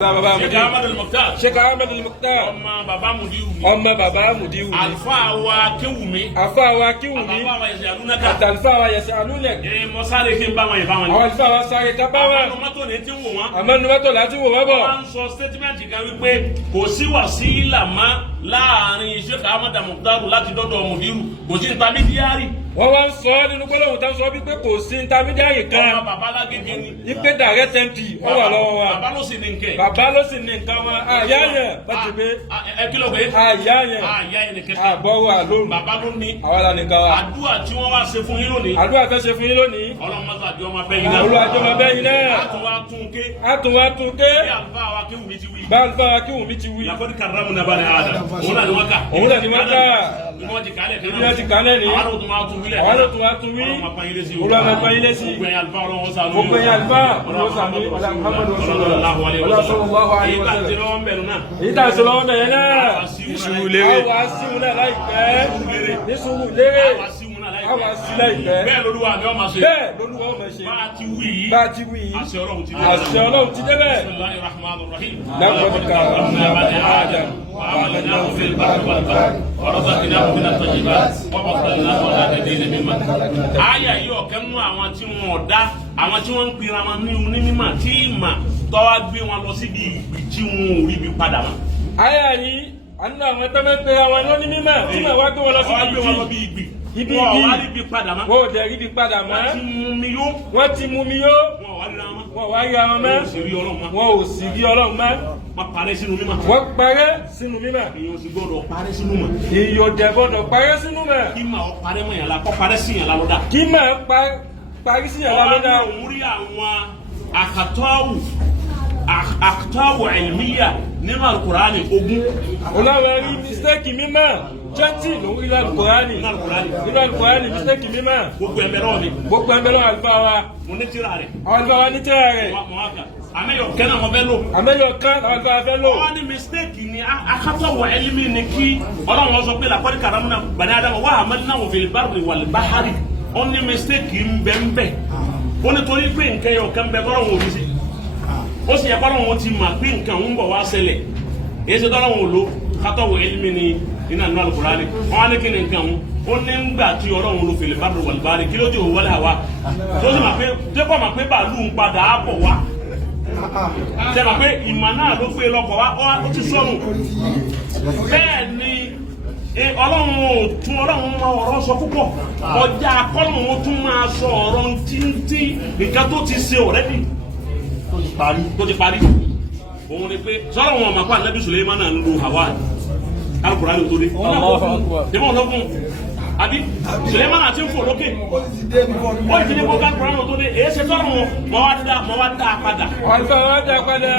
Sheikh Ahmad al-Mukhtar. Sheikh Ahmad al-Mukhtar. Ọmọ bàbá Mudiru. Ọmọ bàbá Mudiru. Àlùfáà wa Kéwùmí. Àlùfáà wa Kéwùmí. Àlùfáà wa Yasalunaka. Àtàlùfáà wa Yasalunaka. Mo sáré kí n bá wọn yẹn bá wọn. Àwọn àlùfáà wa sáré ká bá wọn. Àwọn mọ́tò ní tí ń wò wọ́n. Àmọ́ ní mọ́tò láti wò wọ́n bọ̀. Wọ́n sọ statement kan wípé kò sí wàsílà mọ́ láàrin Sheikh Ahmad al-Mukhtar láti dọ́dọ̀ Mudiru. Kò sí intermediary. Wọ́n wá ń sọ nínú gbólóhùn tó ń sọ wípé kò sí intermediary kan. Ọmọ bàbá Lágége ni. Ipe direct entry ó wà lọ́wọ́ wa. Bàbá ló sì ní nkẹ́. Bàbá ló sì ní nǹkan wọn. Àyà yẹn láti gbé. Ẹ kí ló gbé? Àyà yẹn. Àyà yẹn ni kẹ́kẹ́. Àbọ̀wọ̀ àlóhùn. Bàbá ló ní. Àwa la nìkan wa. Àdúrà tí wọ́n wá ṣe fún yín lónìí. Àdúrà tó ṣe fún yín lónìí. Ọlọ́run mọ́tò àti ọmọ abẹ́yìn náà. Olúwa jọmọ bẹ́yìn náà. Àtúnwá tún ké. Àtúnwá tún ké. Bí àlùfáà wa Kéwùmí ti wí. Bá àlùfáà wa Kéwùmí ti wí. Laqad karramna bani Adam. Òun náà ni wọ́n kà. Òun náà ni wọ́n kà. Wọ́n ti kálẹ̀ Ibi wọn ti kálẹ̀ ní. Àwọn tó máa tún wílẹ̀. Àwọn tó máa tún wí. Olúwa máa pọ́n ilé sí. Gbogbo ẹ̀yà àlùfáà ọlọ́wọ́ sànú. Gbogbo ẹ̀yà àlùfáà ọlọ́wọ́ sànú. Ọlá Muhammadu Rasulullah. Ọlá sallallahu alaihi Èyí tá wasallam. ti lọ́wọ́ ń bẹ̀rù náà. Èyí tá a sọ lọ́wọ́ bẹ̀rẹ̀ náà. Ìṣòro lérè. Àwọn asíwò náà láìpẹ́. Ní sùúrù lérè. Àwọn así láìpẹ́. Bẹ́ẹ̀ lolúwa mi ọmọ ṣe. Bẹ́ẹ̀ lolúwa ọmọ ṣe. Bá a ti wí yìí. Bá a ti wí yìí. Àṣẹ Ọlọ́run ti dé. Àṣẹ Ọlọ́run ti dé bẹ́ẹ̀. Bismillahir Rahmanir Rahim. Laqad karramna bani Adam. وعملناهم في البر والبحر ورزقناهم من الطيبات وفضلناهم على كثير ممن àyà yìí ọ̀kẹ́ nú àwọn tí wọn dá àwọn tí wọ́n ń pera wọn ní onímọ̀ tí ìmọ̀ tọ́wá gbé wọn lọ síbi ìgbì tí wọn ò rí bí padà mọ́. Àyà yìí àná àwọn tẹ́lẹ̀ pera wọn lóní mímọ̀ tí màá wá gbé wọn lọ síbi ìgbì. Ibi wọn wá rí bí padà mọ́. Wọ́n ò dẹ̀ rí bí padà mọ́. Wọ́n ti mú mi yó. Wọ́n ti mú mi yó. Wọ́n wá ríra wọn. Wọ́n wá ríra wọn mọ́. Wọ́n ò sì rí Ọlọ́run mọ́. Wọ́n ò sì rí Ọlọ́run mọ́. Wọ́n parẹ́ sínú mímọ́. Wọ́n parẹ́ sínú mímọ́. Èèyàn sì gbọ́dọ̀ parẹ́ sínú mọ́. Èèyàn dẹ̀ gbọ́dọ̀ parẹ́ sínú mọ́. Kí màá ọ parẹ́ mọ́ yàn la kọ́ parẹ́ sí yàn la lọ́dà. Kí màá parí sí yàn la lọ́dà. Ọba ní òun rí àwọn àkàtọ́wù ẹ̀lmíyà nínú Al-Qur'ani ogún. Olúwa rí mistake mímọ́ 20 ló ń rí Al-Qur'ani. Nínú Al-Qur'ani mistake mímọ́. Gbogbo ẹ̀mẹ́ lọ́wọ́ mi. Gbogbo ẹ̀mẹ́ lọ́wọ́ àlùfáà wa. Mo ní tírà rẹ̀. Àwọn àlùfáà wa ní tírà rẹ̀. Àmẹ́yọ̀ kẹ́nà wọn fẹ́ lò. Àmẹ́yọ̀ kan àwọn àlùfáà fẹ́ lò. Wọ́n ní mistake ni àkàtọ́wù ẹ̀lmí ni kí Ọlọ́run sọ pé laqad karramna bani Adam wa hamalnahum fil barri wal bahri. Ó ní mistake ń bẹ. Ó ní torí pé nǹkan yọ̀ kan bẹ tọ́lọ́run ò ní sí. Ó sì yẹ kọ́ lọ́wọ́ ti mà pé nǹkan ń bọ̀ wá ṣẹlẹ̀ èyí ṣe tọ́lọ́wọ́ ló kátọ́wọ́ ẹlẹ́mì ni iná nínú Al-Qur'ani wọ́n á ní kí ni nǹkan ń ó ní ń gbà tí Ọlọ́run ló fèlè bábìrì wal bahri kí ló dé òun wọlé àwa tó sì mà pé dépò mà pé bàálù ń padà á bọ̀ wá ṣe mà pé ìmọ̀ náà ló gbé lọ́kọ̀ wá ó ti sọnù bẹ́ẹ̀ ni Ọlọ́run máa ọ̀rọ̀ sọ púpọ̀ ọjà akọ́lọ́run ó tún máa sọ ọ̀rọ̀ tí nǹkan tó ti ṣe ọ̀rẹ́dì tó ti parí òun ni pé sọ́rọ̀ wọn ọmọ pa Ànábì Suleiman náà ń lo Hawa Al-Qur'ani tó dé dèmọ́ ọlọ́gùn àbí Suleiman náà ti ń fò lókè ó ti dé bọ́gá Al-Qur'ani tó dé èyí ṣe sọ́rọ̀ wọn mọ́ wá dá padà Àlùfáà wa dá padà.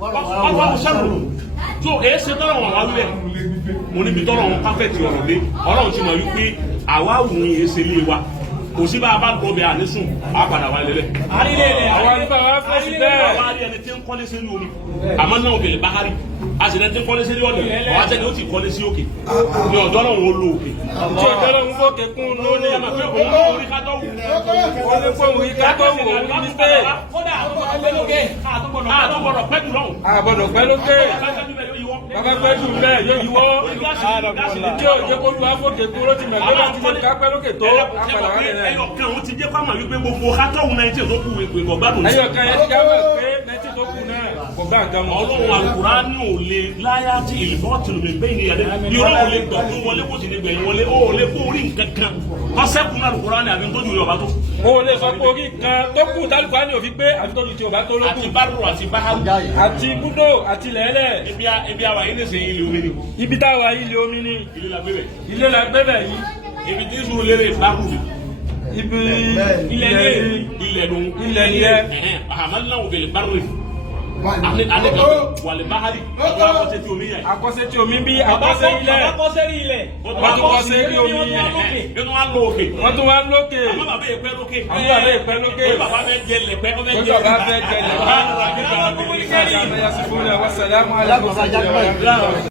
wọ́n wá ṣẹ́rù tó èyí ṣe tọ́rọ̀ wọn wá wílẹ̀ mo níbi tọ́rọ̀ wọn pàfẹ́tì ọ̀rọ̀ dé Ọlọ́run ti mọ̀ wípé àwa òun yìí ṣe lé wa kò sí bá a bá gbọ́ bí a ní sùn á padà wá lélẹ̀. Àwọn àlùfáà wa fẹ́ sí bẹ́ẹ̀. Àwọn àrí ẹni tí ń kọ́lé sí omi àmọ́ náà òbí lè bá hárí a sì lẹ́ni tí ń kọ́lé sí ọ̀nà ọ̀hún àtẹ́ni ó ti kọ́lé sí òkè ní ọ̀dọ́ náà wọ́n lo òkè. Tí ọ̀dọ́ náà ń fòkè kún lónìí. Ó yẹ pé òun orí kátó wù. Wọ́n lè fọ́ òun kátó wù òun ní mistake. Kódà àtúgbọ̀dọ̀ pẹ́jù lọ́hùn. Àbọ̀dọ̀ pẹ́ lókè. Bàbá pẹ́ jù bẹ́ẹ̀ yóò yíwọ́. Tí ò jẹ́ kó lu afọ́kè kún ló ti mẹ̀ lọ́wọ́ ti lè ká pẹ́ lókè tó. Àpàlà wà lẹ̀ ẹyọ kan òun ti jẹ́ kó àmà wípé gbogbo kátọ́hùn náà ti tó kù ìgbọ̀ gbádùn. ẹyọ kan yẹn ti jáwé pé 90 tó kù náà kò bá nǹkan mọ́. Ọlọ́run Al-Qur'ani ò lè láyà tí ìlúbọ̀ tìlù mi bẹ́ẹ̀ ni yàrá irọ́ ò lè gbọ̀ tó wọlé kó sì lè gbẹ̀yìn wọlé ó lè kó orí nǹkan kan kọ́sẹ́kù náà Al-Qur'ani àbí tó ju Yorùbá tó. o lè sọ pé orí kan tó kù tálùkùránì òfin pé àfi tó ju ti Yorùbá tó lókù. àti bárò àti báhárù. àti búdò àti lẹ́lẹ̀. ibi àwa yìí lè ṣe ilé omi ni. ibi táwa ilé omi ni. ilé la gbé bẹ̀. ilé la gbé bẹ̀ yìí. ibi tí sùúrù lérè báhárù mi. ibi ilẹ̀ dùn. ilẹ̀ yẹ. àmàlìláwò bẹ̀rẹ̀ bárò yìí. wàlẹ̀ báhárì. akọ́sẹ́ tí omi bí akọ́sẹ́ ilẹ̀. wọ́n tún kọ́sẹ́ rí omi. wọ́n tún wá lókè. wọ́n tún wá lókè. àmọ́ bàbá yẹ pẹ́ lókè. àmọ́ bàbá yẹ pẹ́ lókè. bàbá fẹ́ jẹ lẹ̀pẹ́. bàbá fẹ́ jẹ lẹ̀pẹ́.